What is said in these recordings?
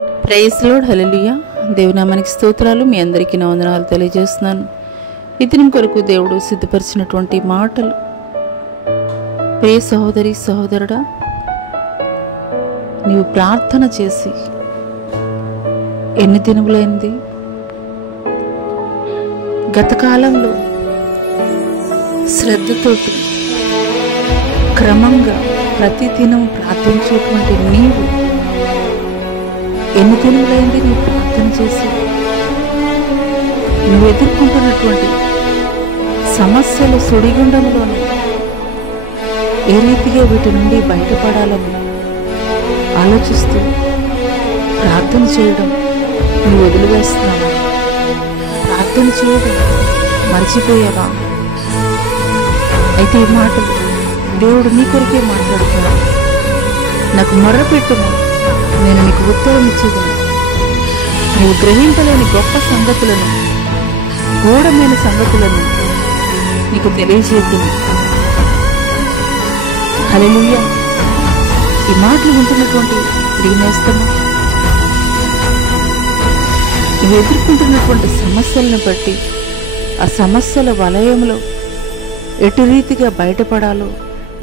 Praise lord, హల్లెలూయా. దేవునామానికి స్తోత్రాలు. మీ అందరికీ నా వందనాలు తెలియజేస్తున్నాను. ఈ దినం కొరకు దేవుడు సిద్ధపరిచినటువంటి మాటలు. ప్రియ సహోదరి సహోదరుడా, నీవు ప్రార్థన చేసి ఎన్ని దినములైంది? గత కాలంలో శ్రద్ధతోటి క్రమంగా ప్రతిదినం ప్రార్థించేటువంటి నీవు ఎన్ని దినములైంది నీవు ప్రార్థన చేసి? నువ్వు ఎదుర్కొంటున్నటువంటి సమస్యలు సుడిగుండంలోనే ఏ రీతిగా వీటి నుండి బయటపడాలని ఆలోచిస్తూ ప్రార్థన చేయడం నువ్వు వదిలివేస్తున్నావా? ప్రార్థన చేయడం మర్చిపోయావా? అయితే ఈ మాటలు దేవుడు నీ కొరికే మాట్లాడుతున్నాడు. నాకు మొర్రపెట్టుము, నేను నీకు ఉత్తరం ఇచ్చేదను. నీవు గ్రహింపలేని గొప్ప సంగతులను, గూఢమైన సంగతులను నీకు తెలియజేద్దును. హల్లెలూయా. ఈ మాటలు వింటున్నటువంటి ప్రియనేస్తము, నువ్వు ఎదుర్కొంటున్నటువంటి సమస్యలను బట్టి ఆ సమస్యల వలయంలో ఎటు రీతిగా బయటపడాలో,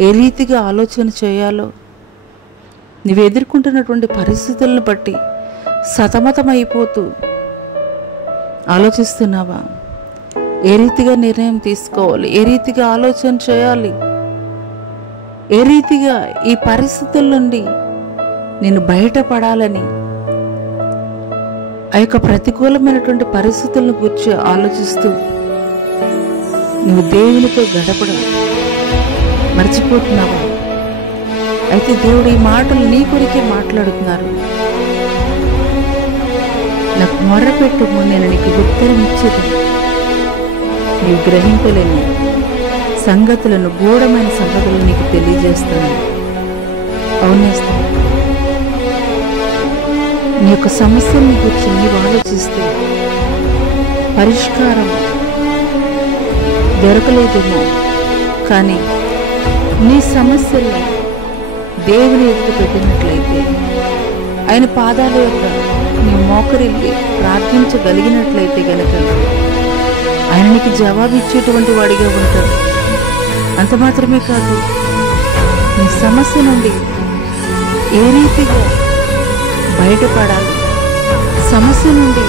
ఏ రీతిగా ఆలోచన చేయాలో, నువ్వు ఎదుర్కొంటున్నటువంటి పరిస్థితులను బట్టి సతమతమైపోతూ ఆలోచిస్తున్నావా? ఏ రీతిగా నిర్ణయం తీసుకోవాలి, ఏ రీతిగా ఆలోచన చేయాలి, ఏ రీతిగా ఈ పరిస్థితుల నుండి నేను బయటపడాలని ఆ యొక్క ప్రతికూలమైనటువంటి పరిస్థితులను గురించి ఆలోచిస్తూ నువ్వు దేవునితో గడపడం మర్చిపోతున్నావా? అయితే దేవుడు ఈ మాటలు నీ కొరికే మాట్లాడుతున్నారు. నాకు మొర్రపెట్టుము, నేను నీకు ఉత్తరం ఇచ్చేదను. నీవు గ్రహింపలేని సంగతులను, గూఢమైన సంగతులను నీకు తెలియజేస్తాను. అవునేస్తాను. నీ యొక్క సమస్యని గురించి నీవు ఆలోచిస్తే పరిష్కారం దొరకలేదేమో, కానీ నీ సమస్యల్ని దేవుని ఎదుట పెట్టినట్లయితే, ఆయన పాదాల యొక్క నీ మోకరిల్లి ప్రార్థించగలిగినట్లయితే గనక ఆయన నీకు జవాబు ఇచ్చేటువంటి వాడిగా ఉంటాడు. అంత మాత్రమే కాదు, నీ సమస్య నుండి ఏ రీతిగా బయటపడాలి, సమస్య నుండి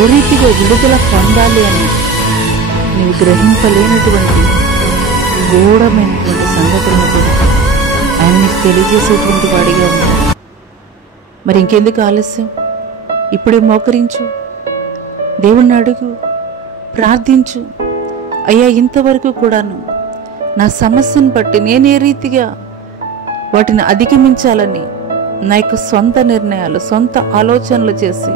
ఏ రీతిగా విడుదల పొందాలి అని నీవు గ్రహింపలేనటువంటి గూఢమైనటువంటి సంగతులను కూడా ఆయన నీకు తెలియజేసేటువంటి వాడిగా ఉన్నాడు. మరి ఇంకెందుకు ఆలస్యం? ఇప్పుడే మోకరించు, దేవుణ్ణి అడుగు, ప్రార్థించు. అయ్యా, ఇంతవరకు కూడాను నా సమస్యను బట్టి నేను ఏ రీతిగా వాటిని అధిగమించాలని నా యొక్క సొంత నిర్ణయాలు, సొంత ఆలోచనలు చేసి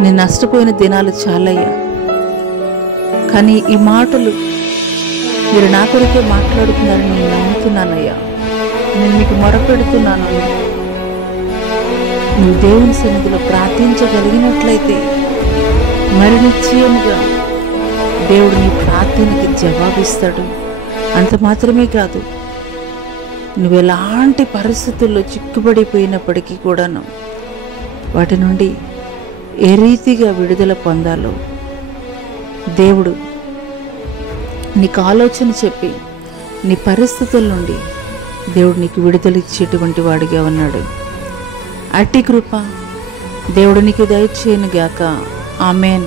నేను నష్టపోయిన దినాలు చాలయ్యా. కానీ ఈ మాటలు మీరు నా కొరికే మాట్లాడుతున్నారని నేను నమ్ముతున్నానయ్యా. నేను మీకు మొరపెడుతున్నాను. నువ్వు దేవుని సన్నిధిలో ప్రార్థించగలిగినట్లయితే మరి నిశ్చయముగా దేవుడు నీ ప్రార్థనకి జవాబిస్తాడు. అంత మాత్రమే కాదు, నువ్వు ఎలాంటి పరిస్థితుల్లో చిక్కుబడిపోయినప్పటికీ కూడాను వాటి నుండి ఏ రీతిగా విడుదల పొందాలో దేవుడు నీకు ఆలోచన చెప్పి నీ పరిస్థితుల నుండి దేవుడు నీకు విడుదల ఇచ్చేటువంటి వాడిగా ఉన్నాడు. అట్టి కృప దేవుడు నీకు దయచేయను గాక. ఆమేన్.